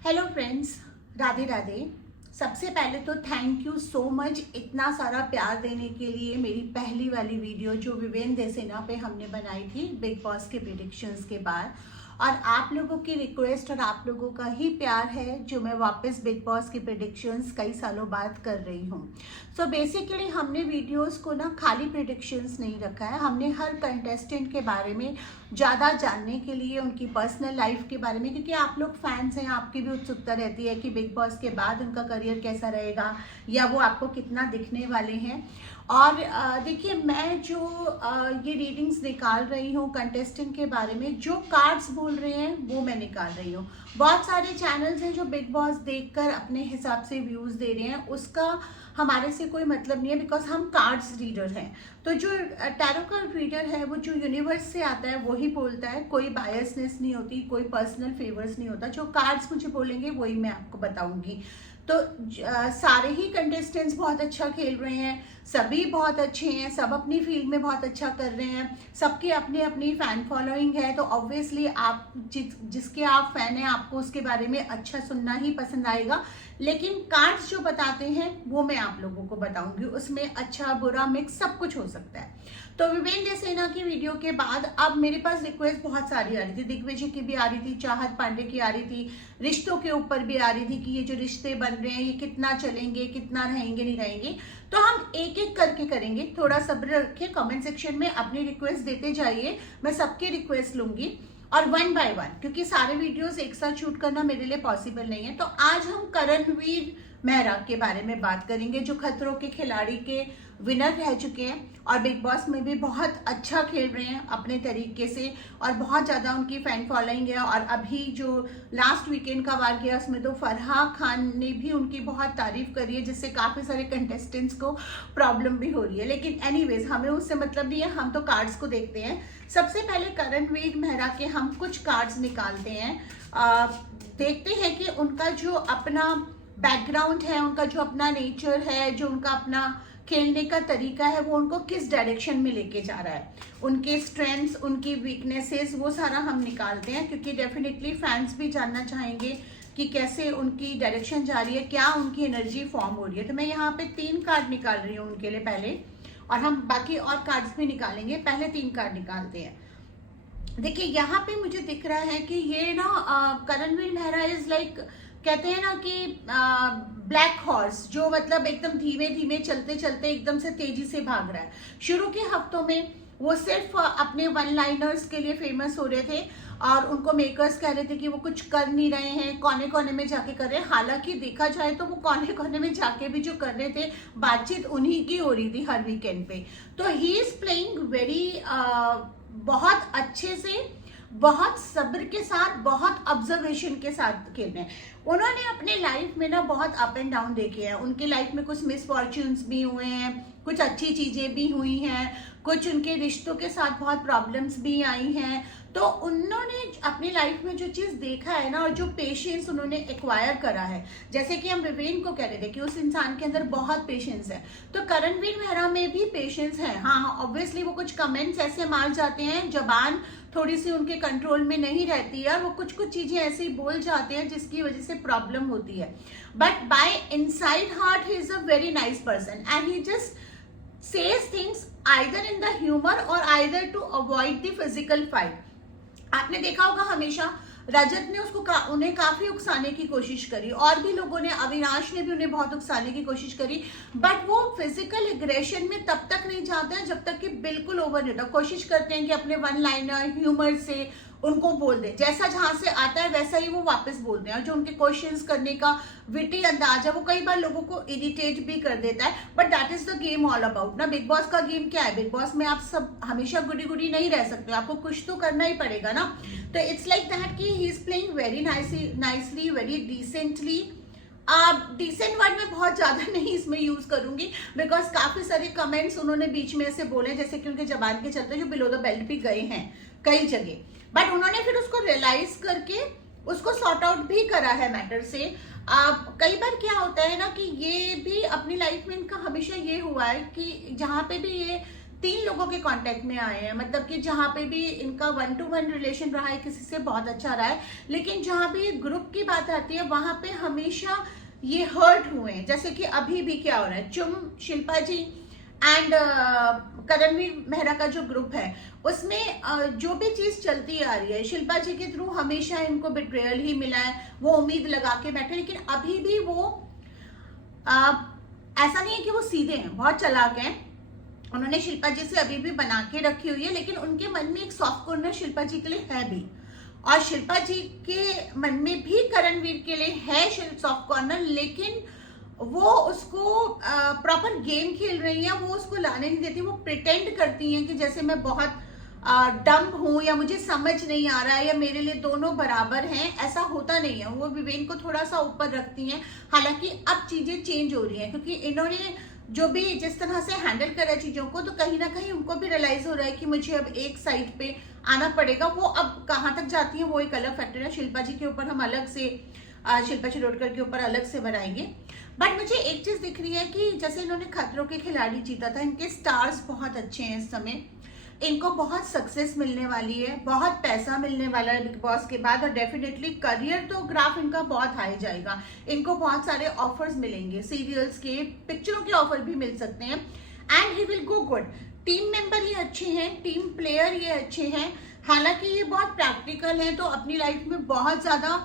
Hello friends, Radhe Radhe. सबसे पहले तो थैंक यू सो मच इतना सारा प्यार देने के लिए। मेरी पहली वाली वीडियो जो विवेन देसेना पे हमने बनाई थी बिग बॉस के प्रेडिक्शंस के बाद, और आप लोगों की रिक्वेस्ट और आप लोगों का ही प्यार है जो मैं वापस बिग बॉस की प्रेडिक्शंस कई सालों बाद कर रही हूँ। सो बेसिकली हमने वीडियोस को ना खाली प्रेडिक्शंस नहीं रखा है, हमने हर कंटेस्टेंट के बारे में ज़्यादा जानने के लिए, उनकी पर्सनल लाइफ के बारे में, क्योंकि आप लोग फैंस हैं, आपकी भी उत्सुकता रहती है कि बिग बॉस के बाद उनका करियर कैसा रहेगा या वो आपको कितना दिखने वाले हैं। और देखिए, मैं जो ये रीडिंग्स निकाल रही हूँ कंटेस्टेंट के बारे में, जो कार्ड्स बोल रहे हैं वो मैं निकाल रही हूँ। बहुत सारे चैनल्स हैं जो बिग बॉस देखकर अपने हिसाब से व्यूज़ दे रहे हैं, उसका हमारे से कोई मतलब नहीं है, बिकॉज हम कार्ड्स रीडर हैं। तो जो टैरो कार्ड रीडर है वो जो यूनिवर्स से आता है वही बोलता है, कोई बायसनेस नहीं होती, कोई पर्सनल फेवर्स नहीं होता। जो कार्ड्स मुझे बोलेंगे वही मैं आपको बताऊंगी। तो सारे ही कंटेस्टेंट्स बहुत अच्छा खेल रहे हैं, सभी बहुत अच्छे हैं, सब अपनी फील्ड में बहुत अच्छा कर रहे हैं, सबकी अपनी अपनी फैन फॉलोइंग है। तो ऑब्वियसली आप जिसके आप फैन हैं आपको उसके बारे में अच्छा सुनना ही पसंद आएगा। लेकिन कार्ड्स जो बताते हैं वो मैं आप लोगों को बताऊंगी, उसमें अच्छा बुरा मिक्स सब कुछ हो सकता है। तो विवेन देसेना की वीडियो के बाद अब मेरे पास रिक्वेस्ट बहुत सारी आ रही थी, दिग्विजय की भी आ रही थी, चाहत पांडे की आ रही थी, रिश्तों के ऊपर भी आ रही थी कि ये जो रिश्ते बन रहे हैं ये कितना चलेंगे, कितना रहेंगे नहीं रहेंगे। तो हम एक एक करके करेंगे, थोड़ा सब्र रखिए, कमेंट सेक्शन में अपनी रिक्वेस्ट देते जाइए, मैं सबकी रिक्वेस्ट लूंगी और वन बाय वन, क्योंकि सारे वीडियोस एक साथ शूट करना मेरे लिए पॉसिबल नहीं है। तो आज हम करणवीर मेहरा के बारे में बात करेंगे, जो खतरों के खिलाड़ी के विनर रह चुके हैं और बिग बॉस में भी बहुत अच्छा खेल रहे हैं अपने तरीके से, और बहुत ज़्यादा उनकी फैन फॉलोइंग है। और अभी जो लास्ट वीकेंड का वार गया उसमें तो फरहा खान ने भी उनकी बहुत तारीफ करी है, जिससे काफ़ी सारे कंटेस्टेंट्स को प्रॉब्लम भी हो रही है। लेकिन एनीवेज हमें उससे मतलब नहीं है, हम तो कार्ड्स को देखते हैं। सबसे पहले करणवीर मेहरा के हम कुछ कार्ड्स निकालते हैं, देखते हैं कि उनका जो अपना बैकग्राउंड है, उनका जो अपना नेचर है, जो उनका अपना खेलने का तरीका है, वो उनको किस डायरेक्शन में लेके जा रहा है, उनके स्ट्रेंथ्स, उनकी वीकनेसेस, वो सारा हम निकालते हैं, क्योंकि डेफिनेटली फैंस भी जानना चाहेंगे कि कैसे उनकी डायरेक्शन जा रही है, क्या उनकी एनर्जी फॉर्म हो रही है। तो मैं यहाँ पे 3 कार्ड निकाल रही हूँ उनके लिए पहले, और हम बाकी और कार्ड्स भी निकालेंगे। पहले 3 कार्ड निकालते हैं। देखिए, यहाँ पे मुझे दिख रहा है कि ये ना करणवीर मेहरा इज लाइक, कहते हैं ना कि ब्लैक हॉर्स, जो मतलब एकदम धीमे धीमे चलते चलते एकदम से तेजी से भाग रहा है। शुरू के हफ्तों में वो सिर्फ अपने वन लाइनर्स के लिए फेमस हो रहे थे और उनको मेकर्स कह रहे थे कि वो कुछ कर नहीं रहे हैं, कोने कोने में जाके कर रहे हैं। हालांकि देखा जाए तो वो कोने कोने में जाके भी जो कर रहे थे, बातचीत उन्हीं की हो रही थी हर वीकेंड पे। तो ही इज प्लेइंग वेरी, बहुत अच्छे से, बहुत सब्र के साथ, बहुत ऑब्जर्वेशन के साथ खेलने। उन्होंने अपने लाइफ में ना बहुत अप एंड डाउन देखे हैं, उनकी लाइफ में कुछ मिसफॉर्च्यून्स भी हुए हैं, कुछ अच्छी चीजें भी हुई हैं, कुछ उनके रिश्तों के साथ बहुत प्रॉब्लम्स भी आई हैं। तो उन्होंने अपनी लाइफ में जो चीज देखा है ना, और जो पेशेंस उन्होंने एक्वायर करा है, जैसे कि हम विवेन को कह रहे थे कि उस इंसान के अंदर बहुत पेशेंस है, तो करणवीर मेहरा में भी पेशेंस है। हाँ, ऑब्वियसली वो कुछ कमेंट्स ऐसे मार जाते हैं, जबान थोड़ी सी उनके कंट्रोल में नहीं रहती है, और वो कुछ कुछ चीजें ऐसे ही बोल जाते हैं जिसकी वजह से प्रॉब्लम होती है। But by inside heart he is a very nice person and he just says things either in the humor or either to avoid the physical fight. आपने देखा होगा हमेशा रजत ने उन्हें काफी उकसाने की कोशिश करी, और भी लोगों ने, अविनाश ने भी उन्हें बहुत उकसाने की कोशिश करी, बट वो फिजिकल एग्रेशन में तब तक नहीं जाते हैं जब तक कि बिल्कुल ओवर नहीं होता। कोशिश करते हैं कि अपने वन लाइनर ह्यूमर से उनको बोल दे, जैसा जहां से आता है वैसा ही वो वापस बोलते हैं। और जो उनके क्वेश्चंस करने का विटी अंदाज है वो कई बार लोगों को इरिटेट भी कर देता है, but that is the game all about ना। बिग बॉस का गेम क्या है? बिग बॉस में आप सब हमेशा गुडी गुडी नहीं रह सकते, आपको कुछ तो करना ही पड़ेगा ना। तो इट्स लाइक दैट कि he is playing very nicely, very decently. Decent word में बहुत ज्यादा नहीं इसमें यूज करूंगी, बिकॉज काफी सारे कमेंट्स उन्होंने बीच में ऐसे बोले जैसे कि उनके जबान के चलते जो बिलो द बेल्ट भी गए हैं कई जगह, बट उन्होंने फिर उसको रियलाइज करके उसको सॉर्ट आउट भी करा है मैटर से। कई बार क्या होता है ना कि ये भी अपनी लाइफ में इनका हमेशा ये हुआ है कि जहाँ पे भी ये 3 लोगों के कांटेक्ट में आए हैं, मतलब कि जहाँ पे भी इनका 1-to-1 रिलेशन रहा है किसी से बहुत अच्छा रहा है, लेकिन जहाँ पे ये ग्रुप की बात आती है वहां पे हमेशा ये हर्ट हुए हैं। जैसे कि अभी भी क्या हो रहा है, चुम, शिल्पा जी एंड करणवीर मेहरा का जो ग्रुप है उसमें जो भी चीज चलती आ रही है, शिल्पा जी के थ्रू हमेशा इनको बिट्रेयल ही मिला है, वो उम्मीद लगा के बैठे, लेकिन अभी भी वो ऐसा नहीं है कि वो सीधे हैं, बहुत चालाक हैं। उन्होंने शिल्पा जी से अभी भी बना के रखी हुई है, लेकिन उनके मन में एक सॉफ्ट कॉर्नर शिल्पा जी के लिए है भी, और शिल्पा जी के मन में भी करणवीर के लिए है सॉफ्ट कॉर्नर, लेकिन वो उसको प्रॉपर गेम खेल रही है, वो उसको लाने नहीं देती। वो प्रिटेंड करती हैं कि जैसे मैं बहुत डम्ब हूं या मुझे समझ नहीं आ रहा है या मेरे लिए दोनों बराबर हैं, ऐसा होता नहीं है। वो विवेन को थोड़ा सा ऊपर रखती हैं। हालांकि अब चीजें चेंज हो रही हैं, क्योंकि इन्होंने जो भी जिस तरह से हैंडल करा चीजों को, तो कहीं ना कहीं उनको भी रियलाइज हो रहा है कि मुझे अब एक साइड पे आना पड़ेगा। वो अब कहाँ तक जाती है वो एक अलग फैक्टर है। शिल्पा जी के ऊपर हम अलग से, शिल्पा शिरोडकर के ऊपर अलग से बनाएंगे। बट मुझे एक चीज दिख रही है कि जैसे इन्होंने खतरों के खिलाड़ी जीता था, इनके स्टार्स बहुत अच्छे हैं इस समय, इनको बहुत सक्सेस मिलने वाली है, बहुत पैसा मिलने वाला है बिग बॉस के बाद, और डेफिनेटली करियर तो ग्राफ इनका बहुत हाई जाएगा। इनको बहुत सारे ऑफर्स मिलेंगे, सीरियल्स के, पिक्चरों के ऑफर भी मिल सकते हैं, and he will go good. Team member ये अच्छे हैं, टीम प्लेयर ये अच्छे हैं। हालांकि ये बहुत प्रैक्टिकल हैं, तो अपनी लाइफ में बहुत ज्यादा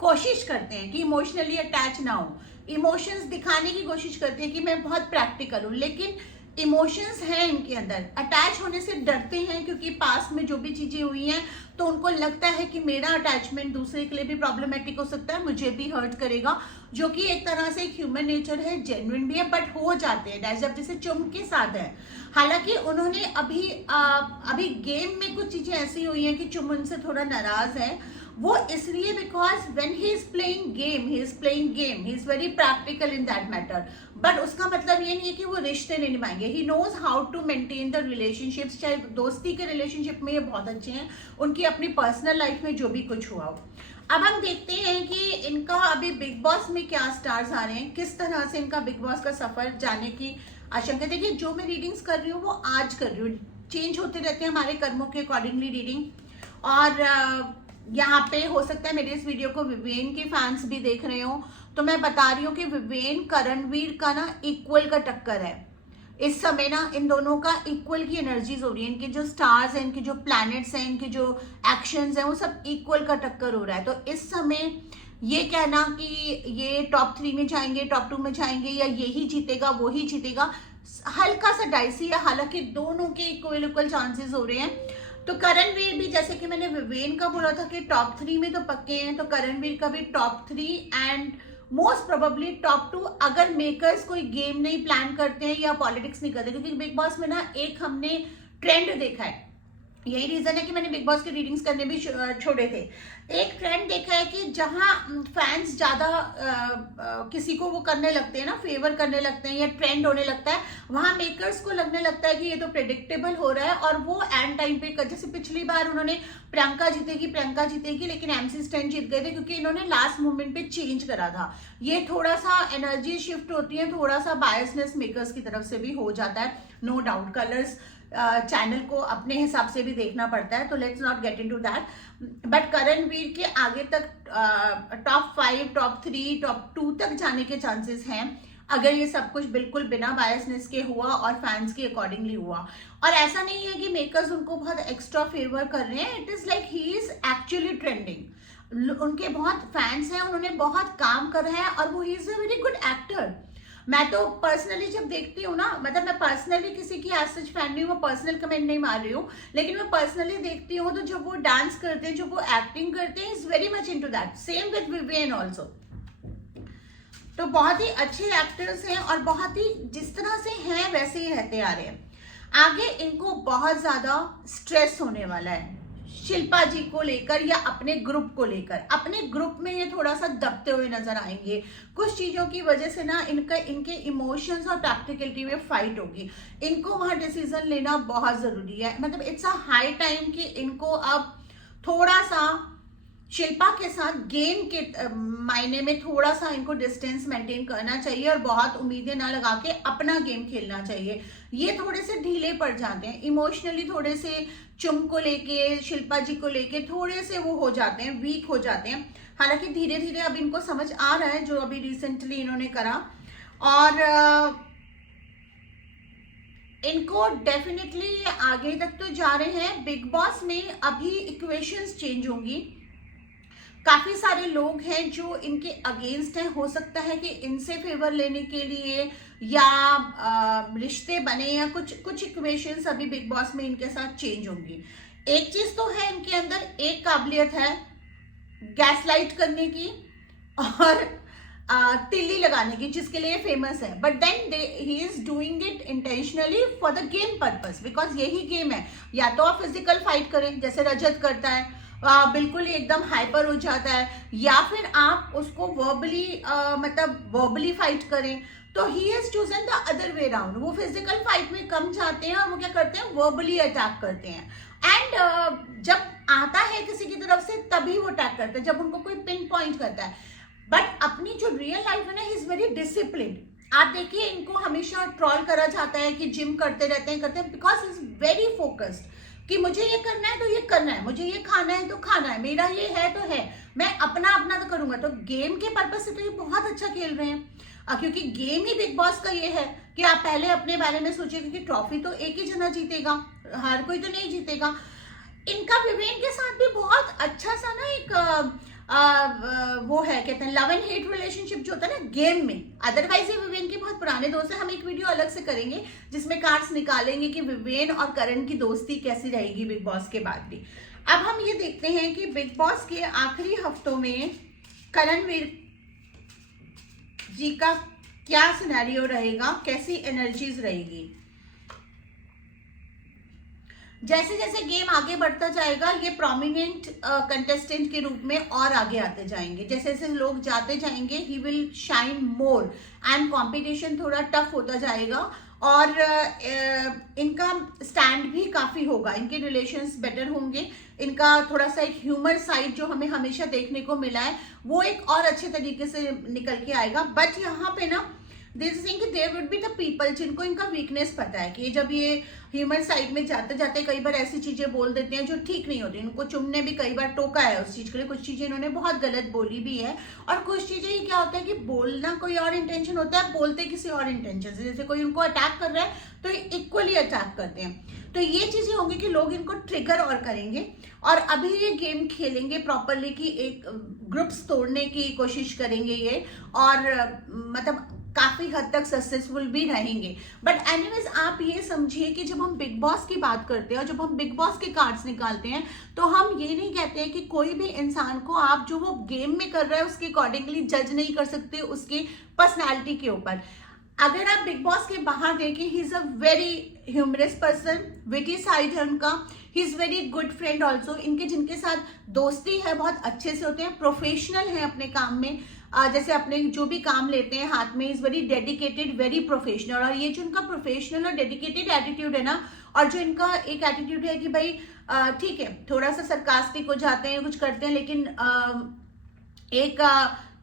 कोशिश करते हैं कि इमोशनली अटैच ना हो, इमोशंस दिखाने की कोशिश करते हैं कि मैं बहुत प्रैक्टिकल हूं, लेकिन इमोशंस हैं इनके अंदर। अटैच होने से डरते हैं, क्योंकि पास में जो भी चीजें हुई हैं तो उनको लगता है कि मेरा अटैचमेंट दूसरे के लिए भी प्रॉब्लमेटिक हो सकता है, मुझे भी हर्ट करेगा, जो कि एक तरह से एक ह्यूमन नेचर है, जेन्युइन भी है, बट हो जाते हैं, जैसे चुम के साथ है। हालांकि उन्होंने अभी गेम में कुछ चीजें ऐसी हुई हैं कि चुम उनसे थोड़ा नाराज है। वो इसलिए because when he is playing game, he is very practical in that matter, but उसका मतलब ये नहीं है कि वो रिश्ते नहीं निभाएंगे। He knows how to maintain the relationships, चाहे दोस्ती के रिलेशनशिप में ये बहुत अच्छे हैं, उनकी अपनी पर्सनल लाइफ में जो भी कुछ हुआ हो। अब हम देखते हैं कि इनका अभी बिग बॉस में क्या स्टार्स आ रहे हैं, किस तरह से इनका बिग बॉस का सफर जाने की आशंका। देखिए, जो मैं रीडिंग्स कर रही हूँ वो आज कर रही हूँ, चेंज होते रहते हैं हमारे कर्मों के अकॉर्डिंगली रीडिंग, और यहाँ पे हो सकता है मेरे इस वीडियो को विवेन के फैंस भी देख रहे हो, तो मैं बता रही हूँ कि विवेन करणवीर का ना इक्वल का टक्कर है इस समय ना, इन दोनों का इक्वल की एनर्जीज हो रही है, इनके जो स्टार्स हैं, इनके जो प्लैनेट्स हैं, इनके जो एक्शंस हैं, वो सब इक्वल का टक्कर हो रहा है। तो इस समय ये कहना कि ये टॉप 3 में जाएंगे, टॉप 2 में जाएंगे, या यही जीतेगा वो ही जीतेगा, हल्का सा डाइसी है। हालांकि दोनों के इक्वल चांसेस हो रहे हैं। तो करणवीर भी, जैसे कि मैंने विवेन का बोला था कि टॉप 3 में तो पक्के हैं, तो करणवीर का भी top 3 and most probably top 2, अगर मेकर्स कोई गेम नहीं प्लान करते हैं या पॉलिटिक्स नहीं करते। क्योंकि बिग बॉस में ना एक हमने ट्रेंड देखा है, यही रीजन है कि मैंने बिग बॉस के रीडिंग्स करने भी छोड़े थे। एक ट्रेंड देखा है कि जहां फैंस ज्यादा किसी को वो करने लगते हैं ना, फेवर करने लगते हैं या ट्रेंड होने लगता है, वहां मेकर्स को लगने लगता है कि ये तो प्रेडिक्टेबल हो रहा है, और वो एंड टाइम पे, जैसे पिछली बार उन्होंने प्रियंका जीतेगी, लेकिन MC स्टैन जीत गए थे, क्योंकि इन्होंने लास्ट मोमेंट पे चेंज करा था। ये थोड़ा सा एनर्जी शिफ्ट होती है, थोड़ा सा बायसनेस मेकर्स की तरफ से भी हो जाता है, नो डाउट। कलर्स चैनल को अपने हिसाब से भी देखना पड़ता है, तो let's not get into that. But Karanveer के आगे तक टॉप 5, टॉप 3, टॉप 2 तक जाने के चांसेस हैं, अगर ये सब कुछ बिल्कुल बिना बायसनेस के हुआ और फैंस के अकॉर्डिंगली हुआ। और ऐसा नहीं है कि मेकर्स उनको बहुत एक्स्ट्रा फेवर कर रहे हैं, it is like he is actually trending. उनके बहुत फैंस हैं, उन्होंने बहुत काम करा है, और वो he is a very good actor. मैं तो पर्सनली जब देखती हूँ ना, मतलब मैं पर्सनली किसी की एज सच फैन नहीं हूँ, मैं पर्सनल कमेंट नहीं मार रही हूँ, लेकिन मैं पर्सनली देखती हूँ, तो जब वो डांस करते हैं, जो वो एक्टिंग करते हैं, is very much into that. Same with Viven also. तो बहुत ही अच्छे एक्टर्स हैं, और बहुत ही जिस तरह से हैं वैसे ही रहते आ रहे हैं। आगे इनको बहुत ज्यादा स्ट्रेस होने वाला है शिल्पा जी को लेकर, या अपने ग्रुप को लेकर। अपने ग्रुप में ये थोड़ा सा दबते हुए नजर आएंगे, कुछ चीजों की वजह से ना इनके इमोशंस और प्रैक्टिकलिटी में फाइट होगी। इनको वहां डिसीजन लेना बहुत जरूरी है, मतलब इट्स अ हाई टाइम कि इनको अब थोड़ा सा शिल्पा के साथ गेम के मायने में थोड़ा सा इनको डिस्टेंस मेंटेन करना चाहिए और बहुत उम्मीदें ना लगा के अपना गेम खेलना चाहिए। ये थोड़े से ढीले पड़ जाते हैं इमोशनली, थोड़े से चुम को लेके, शिल्पा जी को लेके थोड़े से वो हो जाते हैं, वीक हो जाते हैं। हालांकि धीरे धीरे अब इनको समझ आ रहा है जो अभी रिसेंटली इन्होंने करा, और इनको डेफिनेटली आगे तक तो जा रहे हैं। बिग बॉस में अभी इक्वेशंस चेंज होंगी। काफी सारे लोग हैं जो इनके अगेंस्ट हैं, हो सकता है कि इनसे फेवर लेने के लिए या रिश्ते बने या कुछ इक्वेशंस अभी बिग बॉस में इनके साथ चेंज होंगी। एक चीज तो है, इनके अंदर एक काबिलियत है गैसलाइट करने की और तिल्ली लगाने की, जिसके लिए फेमस है, but then he is doing it intentionally for the game purpose, because यही गेम है। या तो आप फिजिकल फाइट करें जैसे रजत करता है, बिल्कुल एकदम हाइपर हो जाता है, या फिर आप उसको वर्बली फाइट करें। तो he has chosen the other way round. वो फिजिकल फाइट में कम जाते हैं और वो क्या करते हैं, वर्बली अटैक करते हैं। एंड जब आता है किसी की तरफ से तभी वो अटैक करते हैं, जब उनको कोई पिन पॉइंट करता है। बट अपनी जो रियल लाइफ है ना, ही इज वेरी डिसिप्लिन्ड। आप देखिए इनको हमेशा ट्रॉल करा जाता है कि जिम करते रहते हैं, बिकॉज इज वेरी फोकस्ड कि मुझे ये करना है तो ये करना है, मुझे ये खाना है तो खाना है, मेरा ये है तो है, मैं अपना तो करूंगा। तो गेम के पर्पज से तो ये बहुत अच्छा खेल रहे हैं, क्योंकि गेम ही बिग बॉस का ये है कि आप पहले अपने बारे में सोचिए, क्योंकि ट्रॉफी तो एक ही जना जीतेगा, हर कोई तो नहीं जीतेगा। इनका विवेन के साथ भी बहुत अच्छा सा ना एक वो है, कहते हैं लव एंड हेट रिलेशनशिप जो होता है ना गेम में। अदरवाइज ये विवेन के बहुत पुराने दोस्त हैं। हम एक वीडियो अलग से करेंगे जिसमें कार्ड्स निकालेंगे कि विवेन और करण की दोस्ती कैसी रहेगी बिग बॉस के बाद भी। अब हम ये देखते हैं कि बिग बॉस के आखिरी हफ्तों में करणवीर जी का क्या सिनेरियो रहेगा, कैसी एनर्जीज रहेगी। जैसे जैसे गेम आगे बढ़ता जाएगा ये प्रोमिनेंट कंटेस्टेंट के रूप में और आगे आते जाएंगे। जैसे जैसे लोग जाते जाएंगे he will shine more and competition थोड़ा टफ होता जाएगा, और इनका स्टैंड भी काफी होगा, इनके रिलेशंस बेटर होंगे, इनका थोड़ा सा एक ह्यूमर साइड जो हमें हमेशा देखने को मिला है वो एक और अच्छे तरीके से निकल के आएगा। बट यहाँ पे ना there would be the people जिनको इनका वीकनेस पता है कि जब ये ह्यूमर साइड में जाते जाते कई बार ऐसी चीजें बोल देते हैं जो ठीक नहीं होती। इनको चुमने भी कई बार टोका है उस चीज के लिए, कुछ चीजें इन्होंने बहुत गलत बोली भी है, और कुछ चीजें ये क्या होता है कि बोलना कोई और इंटेंशन होता है, बोलते किसी और इंटेंशन से। जैसे कोई उनको अटैक कर रहा है तो इक्वली अटैक करते हैं। तो ये चीजें होंगी कि लोग इनको ट्रिगर और करेंगे, और अभी ये गेम खेलेंगे प्रॉपरली कि एक ग्रुप्स तोड़ने की कोशिश करेंगे ये, और मतलब काफी हद तक सक्सेसफुल भी रहेंगे। बट एनीवेज आप ये समझिए कि जब हम बिग बॉस की बात करते हैं और जब हम बिग बॉस के कार्ड्स निकालते हैं तो हम ये नहीं कहते हैं कि कोई भी इंसान को आप जो वो गेम में कर रहा है उसके अकॉर्डिंगली जज नहीं कर सकते उसकी पर्सनैलिटी के ऊपर। अगर आप बिग बॉस के बाहर देखें, he is a very humorous person, witty side है उनका, he is very good friend also. इनके जिनके साथ दोस्ती है बहुत अच्छे से होते हैं, प्रोफेशनल है अपने काम में, जैसे अपने जो भी काम लेते हैं हाथ में, is very dedicated, very professional. और ये जो उनका प्रोफेशनल और डेडिकेटेड एटीट्यूड है ना, और जो इनका एक एटीट्यूड है कि भाई ठीक है थोड़ा सा सरकास्टिक हो जाते हैं, कुछ करते हैं, लेकिन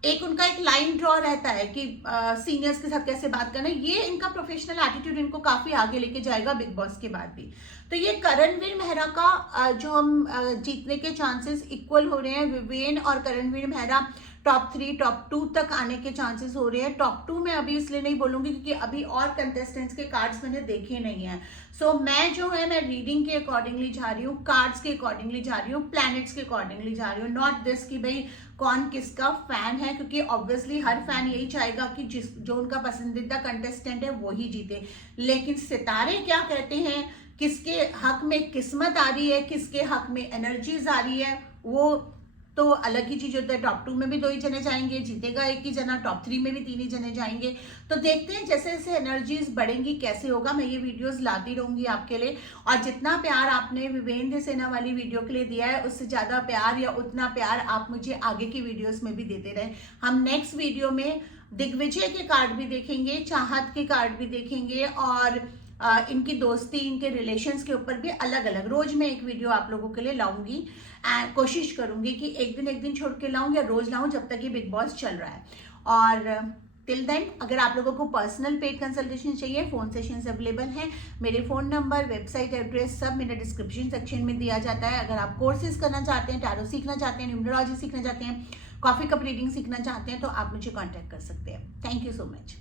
एक उनका एक लाइन ड्रॉ रहता है कि सीनियर्स के साथ कैसे बात करना है। ये इनका प्रोफेशनल एटीट्यूड इनको काफी आगे लेके जाएगा बिग बॉस के बाद भी। तो ये करणवीर मेहरा का जो हम जीतने के चांसेस इक्वल हो रहे हैं, विवेन और करणवीर मेहरा टॉप 3 टॉप 2 तक आने के चांसेस हो रहे हैं। टॉप 2 में अभी इसलिए नहीं बोलूंगी क्योंकि अभी और कंटेस्टेंट्स के कार्ड्स मैंने देखे नहीं है। सो मैं जो है मैं रीडिंग के अकॉर्डिंगली जा रही हूँ, कार्ड्स के अकॉर्डिंगली जा रही हूँ, प्लैनेट्स के अकॉर्डिंगली जा रही हूँ, नॉट दिस कि भाई कौन किसका फैन है, क्योंकि ऑब्वियसली हर फैन यही चाहेगा कि जो उनका पसंदीदा कंटेस्टेंट है वही जीते। लेकिन सितारे क्या कहते हैं, किसके हक में किस्मत आ रही है, किसके हक में एनर्जीज आ रही है, वो तो अलग ही चीज होता है। टॉप 2 में भी 2 ही जने जाएंगे, जीतेगा एक ही जना, टॉप 3 में भी 3 ही जने जाएंगे। तो देखते हैं जैसे जैसे एनर्जीज बढ़ेंगी कैसे होगा। मैं ये वीडियोस लाती रहूंगी आपके लिए, और जितना प्यार आपने विवेन सेना वाली वीडियो के लिए दिया है उससे ज्यादा प्यार या उतना प्यार आप मुझे आगे की वीडियोस में भी देते रहे। हम नेक्स्ट वीडियो में दिग्विजय के कार्ड भी देखेंगे, चाहत के कार्ड भी देखेंगे, और इनकी दोस्ती, इनके रिलेशंस के ऊपर भी अलग अलग रोज मैं एक वीडियो आप लोगों के लिए लाऊंगी। एंड कोशिश करूंगी कि एक दिन छोड़ के लाऊं या रोज लाऊं जब तक ये बिग बॉस चल रहा है। और टिल देन अगर आप लोगों को पर्सनल पेड कंसल्टेशन चाहिए, फोन सेशंस अवेलेबल हैं। मेरे फोन नंबर, वेबसाइट एड्रेस सब मेरे डिस्क्रिप्शन सेक्शन में दिया जाता है। अगर आप कोर्सेज करना चाहते हैं, टैरो सीखना चाहते हैं, न्यूमरोलॉजी सीखना चाहते हैं, कॉफी कप रीडिंग सीखना चाहते हैं तो आप मुझे कॉन्टैक्ट कर सकते हैं। Thank you so much.